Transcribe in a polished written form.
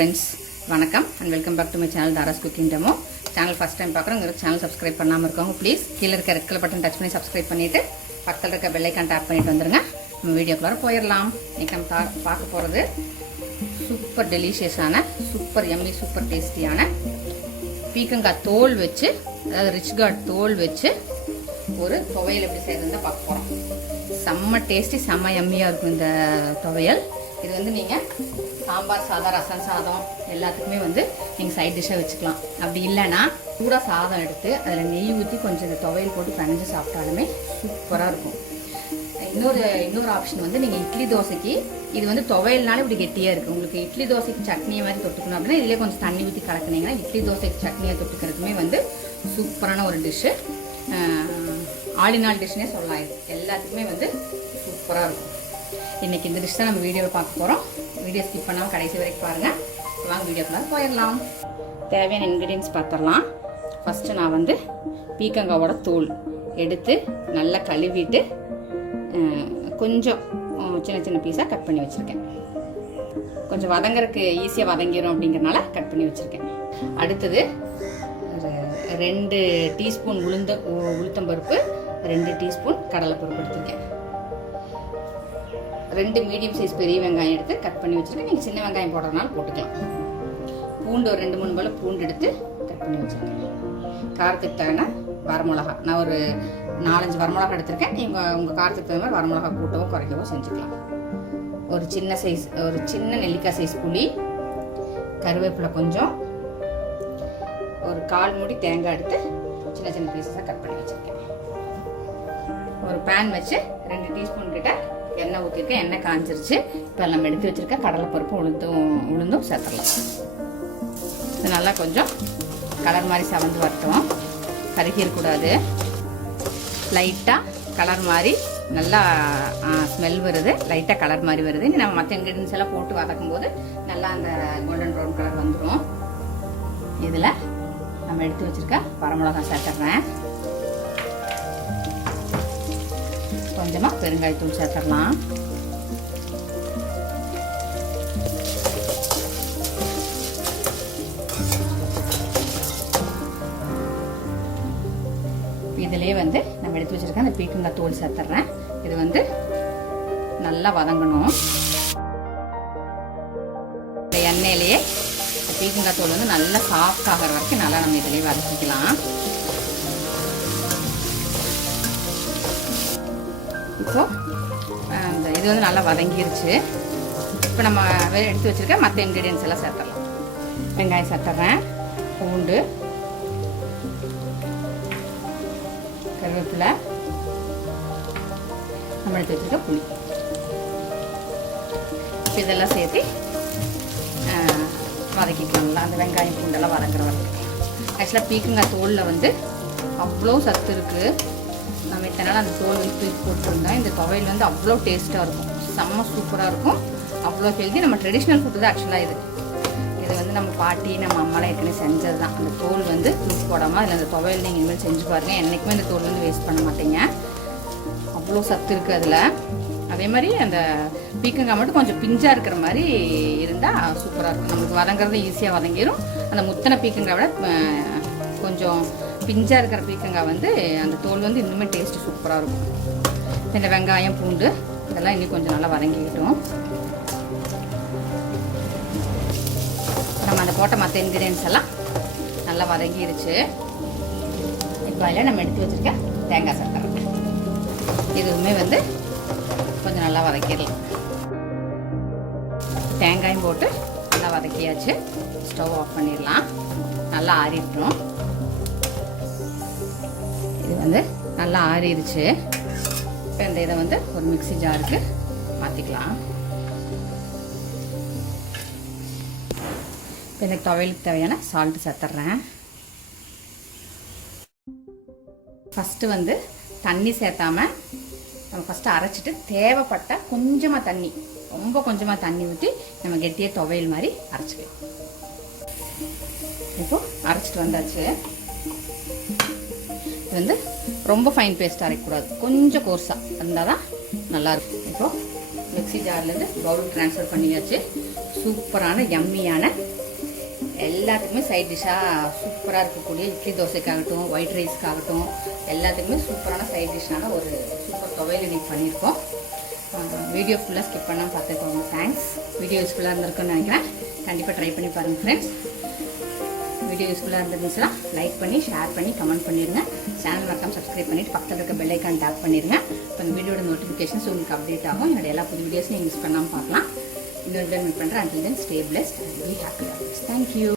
friends, வணக்கம் and welcome back to my channel Dhara's cooking demo. Channel first time பார்க்கறவங்க channel subscribe பண்ணாம இருக்கவங்க please கீழ இருக்க red color button touch பண்ணி subscribe பண்ணிட்டு பக்கத்துல இருக்க bell icon tap பண்ணிட்டு வந்துருங்க. நம்ம வீடியோக்குள்ள போயிரலாம். இன்னைக்கு நம்ம பார்க்க போறது சூப்பர் டெலிஷியஸான சூப்பர் yummy சூப்பர் டேஸ்டியான பீக்கங்காய் தோல் வச்சு அதாவது ridge-gourd தோல் வச்சு ஒரு துவையல் எப்படி செய்யறதுன்னு பார்க்க போறோம். செம்ம டேஸ்டி செம்ம yummy-ஆ இருக்கும் இந்த துவையல். இது வந்து நீங்க சாம்பார் சாதம் ரசம் சாதம் எல்லாத்துக்குமே வந்து நீங்கள் சைட் டிஷ்ஷாக வச்சுக்கலாம். அப்படி இல்லைன்னா சூடாக சாதம் எடுத்து அதில் நெய் ஊற்றி கொஞ்சம் இந்த துவையல் போட்டு பிணைஞ்சு சாப்பிட்டாலுமே சூப்பராக இருக்கும். இன்னொரு ஆப்ஷன் வந்து நீங்கள் இட்லி தோசைக்கு இது வந்து துவையல்னாலே இப்படி கெட்டியாக இருக்குது. உங்களுக்கு இட்லி தோசைக்கு சட்னியை மாதிரி தொட்டுக்கணும் அப்படின்னா இதிலே கொஞ்சம் தண்ணி ஊற்றி கலக்குனீங்கன்னா இட்லி தோசைக்கு சட்னியை தொட்டுக்கிறதுக்குமே வந்து சூப்பரான ஒரு டிஷ்ஷு. ஆல் இன் ஆல் டிஷ்னே சொல்லலாம். இது எல்லாத்துக்குமே வந்து சூப்பராக இருக்கும். இன்றைக்கி இந்த டிஷ் தான் நம்ம வீடியோவில் பார்க்க போகிறோம். வீடியோ ஸ்கிப் பண்ணாமல் கடைசி வரைக்கும் பாருங்கள். வாங்க வீடியோக்குள்ள போயிடலாம். தேவையான இன்க்ரீடியன்ஸ் பார்த்துடலாம். ஃபஸ்ட்டு நான் வந்து பீக்கங்காவோட தோல் எடுத்து நல்லா கழுவிட்டு கொஞ்சம் சின்ன சின்ன பீஸாக கட் பண்ணி வச்சுருக்கேன். கொஞ்சம் வதங்கறதுக்கு ஈஸியாக வதங்கிடும் அப்படிங்கிறனால கட் பண்ணி வச்சுருக்கேன். அடுத்தது 2 டீஸ்பூன் உளுத்தம்பருப்பு, 2 டீஸ்பூன் கடலைப்பருப்பு எடுத்துருக்கேன். 2 மீடியம் சைஸ் பெரிய வெங்காயம் எடுத்து கட் பண்ணி வச்சுருக்கேன். நீங்கள் சின்ன வெங்காயம் போடுறதுனால போட்டுக்கலாம். பூண்டு ஒரு 2-3 போல் பூண்டு எடுத்து கட் பண்ணி வச்சுருக்கேன். காரத்துக்கு தகுந்த வரமிளகா நான் ஒரு 4-5 வரமிளகா எடுத்திருக்கேன். நீங்கள் உங்கள் காரத்துக்கு தகுந்த மாதிரி வரமிளகா கூட்டவோ குறைக்கவோ செஞ்சுக்கலாம். ஒரு சின்ன நெல்லிக்காய் சைஸ் புளி, கருவேப்பிலை கொஞ்சம், ஒரு 1/4 மூடி தேங்காய் எடுத்து சின்ன சின்ன பீஸஸாக கட் பண்ணி வச்சுருக்கேன். ஒரு பேன் வச்சு 2 டீஸ்பூன் கிட்ட எண்ணெய் ஊற்றிருக்கேன். எண்ணெய் காஞ்சிருச்சு. இப்போ நம்ம எடுத்து வச்சுருக்க கடலைப்பருப்பு உளுந்தும் சேர்த்துடலாம். இது நல்லா கொஞ்சம் கலர் மாதிரி செவந்து வரட்டும். கருகிடக்கூடாது. லைட்டாக கலர் மாதிரி நல்லா ஸ்மெல் வருது. லைட்டாக கலர் மாதிரி வருது. நம்ம மற்ற இன்க்ரீடியன்ஸ் எல்லாம் போட்டு வதக்கும் போது நல்லா அந்த கோல்டன் ப்ரௌன் கலர் வந்துடும். இதில் நம்ம எடுத்து வச்சுருக்க வரமிளகாய் சேர்த்துட்றேன். கொஞ்சமாக பெருங்காயத்தூள் சேர்த்துடலாம். இதிலே வந்து நம்ம எடுத்து வச்சிருக்க அந்த பீக்கங்காய் தோல் சேர்த்துறேன். இது வந்து நல்லா வதங்கணும். இந்த எண்ணெயிலேயே பீக்கங்காய் தோல் வந்து நல்லா சாஃப்ட் ஆகிற வரைக்கும் நல்லா நம்ம இதிலேயே வதக்கிக்கலாம். இப்போ அந்த இது வந்து நல்லா வதங்கிருச்சு. இப்போ நம்ம எடுத்து வச்சுருக்க மற்ற இன்க்ரீடியன்ஸ் எல்லாம் சேர்த்துடலாம். வெங்காயம் சேர்த்துறேன், பூண்டு, கருவேப்பிலை, நம்ம எடுத்து வச்சுருக்க புளி, இப்போ இதெல்லாம் சேர்த்து வதக்கிக்கலாம்ல. அந்த வெங்காயம் பூண்டெல்லாம் வதங்குற வரைக்கும். ஆக்சுவலாக பீக்கங்காய் தோலில் வந்து அவ்வளோ சத்து இருக்குது. நம்ம இத்தனை நாள் அந்த தோல் தூக்கி போட்டுருந்தோம். இந்த துவையல் வந்து அவ்வளோ டேஸ்ட்டாக இருக்கும். செம்ம சூப்பராக இருக்கும். அவ்வளோ ஹெல்தி. நம்ம ட்ரெடிஷ்னல் ஃபுட்டு தான் ஆக்சுவலாக இது வந்து நம்ம பாட்டி நம்ம அம்மாலாம் ஏற்கனவே செஞ்சது தான். அந்த தோல் வந்து தூக்கி போடாமல் அதில் அந்த துவையல் நீங்கள் இனிமேல் செஞ்சு பாருங்கள். என்றைக்குமே இந்த தோல் வந்து வேஸ்ட் பண்ண மாட்டீங்க. அவ்வளோ சத்து இருக்குது அதில். அதே மாதிரி அந்த பீக்கங்காய் மட்டும் கொஞ்சம் பிஞ்சாக இருக்கிற மாதிரி இருந்தால் சூப்பராக இருக்கும். நம்மளுக்கு வதங்கிறது ஈஸியாக வதங்கிடும். அந்த முத்தனை பீக்கங்காய் விட கொஞ்சம் பிஞ்சாக இருக்கிற பீக்கங்காய் வந்து அந்த தோல் வந்து இன்னுமே டேஸ்ட்டு சூப்பராக இருக்கும். இந்த வெங்காயம் பூண்டு இதெல்லாம் இன்னும் கொஞ்சம் நல்லா வதங்கிக்கிட்டோம். நம்ம அந்த போட்ட மற்ற இன்க்ரீடியன்ஸ் எல்லாம் நல்லா வதங்கிருச்சு. இப்போ அதில் நம்ம எடுத்து வச்சுருக்க தேங்காய் சேர்த்துறோம். இதுவுமே வந்து கொஞ்சம் நல்லா வதக்கிடலாம். தேங்காயும் போட்டு நல்லா வதக்கியாச்சு. ஸ்டவ் ஆஃப் பண்ணிடலாம். நல்லா ஆறிட்டோம். இது வந்து நல்லா ஆறிடுச்சு. இப்போ இந்த இதை வந்து ஒரு மிக்ஸி ஜாருக்கு மாற்றிக்கலாம். இப்போ இந்த துவையலுக்கு தேவையான சால்ட்டு சேர்த்துட்றேன். ஃபஸ்ட்டு வந்து தண்ணி சேர்த்தாம நம்ம ஃபஸ்ட்டு அரைச்சிட்டு தேவைப்பட்ட கொஞ்சமாக தண்ணி, ரொம்ப கொஞ்சமாக தண்ணி ஊற்றி நம்ம கெட்டியாக துவையல் மாதிரி அரைச்சிக்கலாம். இப்போது அரைச்சிட்டு வந்தாச்சு. இது வந்து ரொம்ப ஃபைன் பேஸ்ட் அரைக்கக்கூடாது. கொஞ்சம் கோர்ஸாக இருந்தால் தான் நல்லாயிருக்கும். இப்போது மிக்ஸி ஜார்லேருந்து பவுலுக்கு ட்ரான்ஸ்ஃபர் பண்ணியாச்சு. சூப்பரான யம்மியான எல்லாத்துக்குமே சைட் டிஷ்ஷாக சூப்பராக இருக்கக்கூடிய இட்லி தோசைக்காகட்டும் ஒயிட் ரைஸ்க்காகட்டும் எல்லாத்துக்குமே சூப்பரான சைட் டிஷ்ஷான ஒரு சூப்பர் துவையல் இன்றைக்கி பண்ணியிருக்கோம். வீடியோ ஃபுல்லாக ஸ்கிப் பண்ணாமல் பார்த்துக்கோங்க. தேங்க்ஸ். வீடியோ யூஸ்ஃபுல்லாக இருந்திருக்குன்னு நினைக்கிறேன். கண்டிப்பாக ட்ரை பண்ணி பாருங்கள் ஃப்ரெண்ட்ஸ். வீடியோ யூஸ்ஃபுல்லாக இருந்துச்சுன்னா லைக் பண்ணி ஷேர் பண்ணி கமெண்ட் பண்ணிடுங்க. சேனல் மறக்காமல் சப்ஸ்கிரைப் பண்ணிவிட்டு பக்கத்தில் இருக்க பெல் ஐக்கான் டேப் பண்ணிடுங்க. இப்போ இந்த வீடியோட நோட்டிஃபிகேஷன்ஸ் உங்களுக்கு அப்டேட் ஆகும். என்னோட எல்லா புது வீடியோஸையும் நீங்கள் மிஸ் பண்ணாமல் பார்க்கலாம். இன்னொரு வீடியோ மீட் பண்ணுறேன். Until then stay blessed and be happy. Thank you.